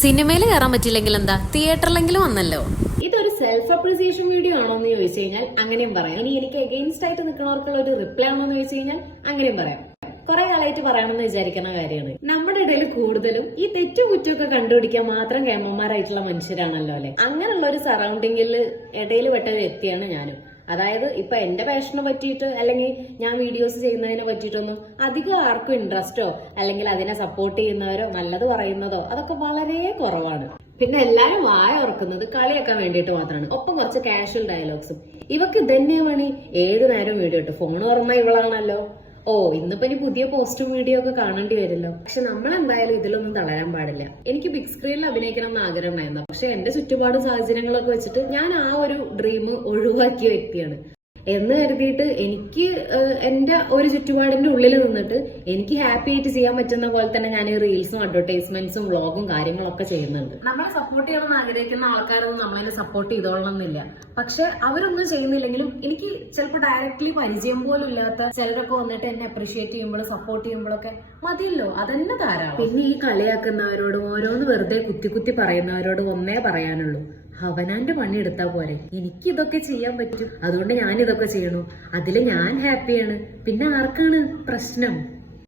സിനിമയിൽ കയറാൻ പറ്റില്ലെങ്കിൽ എന്താ, തിയേറ്ററിലെങ്കിലും വന്നല്ലോ. ഇതൊരു സെൽഫ് അപ്രിസിയേഷൻ വീഡിയോ ആണോ എന്ന് ചോദിച്ചു കഴിഞ്ഞാൽ അങ്ങനെയും പറയാം. ഇനി എനിക്ക് എഗെയിൻസ്റ്റ് ആയിട്ട് നിൽക്കുന്നവർക്കുള്ള ഒരു റിപ്ലൈ ആണോ എന്ന് ചോദിച്ചു കഴിഞ്ഞാൽ അങ്ങനെയും പറയാം. കുറെ കാലമായിട്ട് പറയണമെന്ന് വിചാരിക്കുന്ന കാര്യമാണ്. നമ്മുടെ ഇടയിൽ കൂടുതലും ഈ തെറ്റും കുറ്റമൊക്കെ കണ്ടുപിടിക്കാൻ മാത്രം കേമന്മാരായിട്ടുള്ള മനുഷ്യരാണല്ലോ അല്ലെ. അങ്ങനെയുള്ള ഒരു സറൗണ്ടിങ്ങിൽ ഇടയിൽ പെട്ട ഒരു വ്യക്തിയാണ് ഞാനും. അതായത് ഇപ്പൊ എന്റെ പാഷനെ പറ്റിയിട്ട് അല്ലെങ്കിൽ ഞാൻ വീഡിയോസ് ചെയ്യുന്നതിനെ പറ്റിയിട്ടൊന്നും അധികം ആർക്കും ഇൻട്രസ്റ്റോ അല്ലെങ്കിൽ അതിനെ സപ്പോർട്ട് ചെയ്യുന്നവരോ നല്ലത് പറയുന്നതോ അതൊക്കെ വളരെ കുറവാണ്. പിന്നെ എല്ലാരും വായ ഓർക്കുന്നത് കളിയാക്കാൻ വേണ്ടിയിട്ട് മാത്രമാണ്. ഒപ്പം കുറച്ച് കാഷ്വൽ ഡയലോഗ്സും. ഇവക്ക് ഇതന്നെ പണി. 7 നേരം വീഡിയോ ഇട്ടു. ഫോൺ ഓർമ്മ ഇവളാണല്ലോ. ഓ, ഇന്നിപ്പോ ഇനി പുതിയ പോസ്റ്റും വീഡിയോ ഒക്കെ കാണേണ്ടി വരുമല്ലോ. പക്ഷെ നമ്മൾ എന്തായാലും ഇതിലൊന്നും തളരാൻ പാടില്ല. എനിക്ക് ബിഗ് സ്ക്രീനിൽ അഭിനയിക്കണം എന്ന് ആഗ്രഹം ഉണ്ടായിരുന്നു. പക്ഷെ എന്റെ ചുറ്റുപാട് സാഹചര്യങ്ങളൊക്കെ വെച്ചിട്ട് ഞാൻ ആ ഒരു ഡ്രീം ഒഴിവാക്കിയ വ്യക്തിയാണ്. എന്ന് കരുതിയിട്ട് എനിക്ക് എന്റെ ഒരു ചുറ്റുപാടിന്റെ ഉള്ളിൽ നിന്നിട്ട് എനിക്ക് ഹാപ്പി ആയിട്ട് ചെയ്യാൻ പറ്റുന്ന പോലെ തന്നെ ഞാൻ റീൽസും അഡ്വർടൈസ്മെന്റ്സും വ്ളോഗും കാര്യങ്ങളൊക്കെ ചെയ്യുന്നുണ്ട്. നമ്മളെ സപ്പോർട്ട് ചെയ്യണമെന്ന് ആഗ്രഹിക്കുന്ന ആൾക്കാരൊന്നും നമ്മളെ സപ്പോർട്ട് ചെയ്തോളണമെന്നില്ല. പക്ഷെ അവരൊന്നും ചെയ്യുന്നില്ലെങ്കിലും എനിക്ക് ചിലപ്പോൾ ഡയറക്ട്ലി പരിചയം പോലും ഇല്ലാത്ത ചിലരൊക്കെ വന്നിട്ട് എന്നെ അപ്രീഷിയേറ്റ് ചെയ്യുമ്പോൾ സപ്പോർട്ട് ചെയ്യുമ്പോഴൊക്കെ മതിയല്ലോ, അതന്നെ ധാരാളം. പിന്നെ ഈ കളിയാക്കുന്നവരോടും ഓരോന്ന് വെറുതെ കുത്തി കുത്തി പറയുന്നവരോട് ഒന്നേ പറയാനുള്ളൂ, അവനാന്റെ പണി എടുത്താ പോരെ. എനിക്ക് ഇതൊക്കെ ചെയ്യാൻ പറ്റും, അതുകൊണ്ട് ഞാൻ ഇതൊക്കെ ചെയ്യണു. അതില് ഞാൻ ഹാപ്പിയാണ്. പിന്നെ ആർക്കാണ് പ്രശ്നം?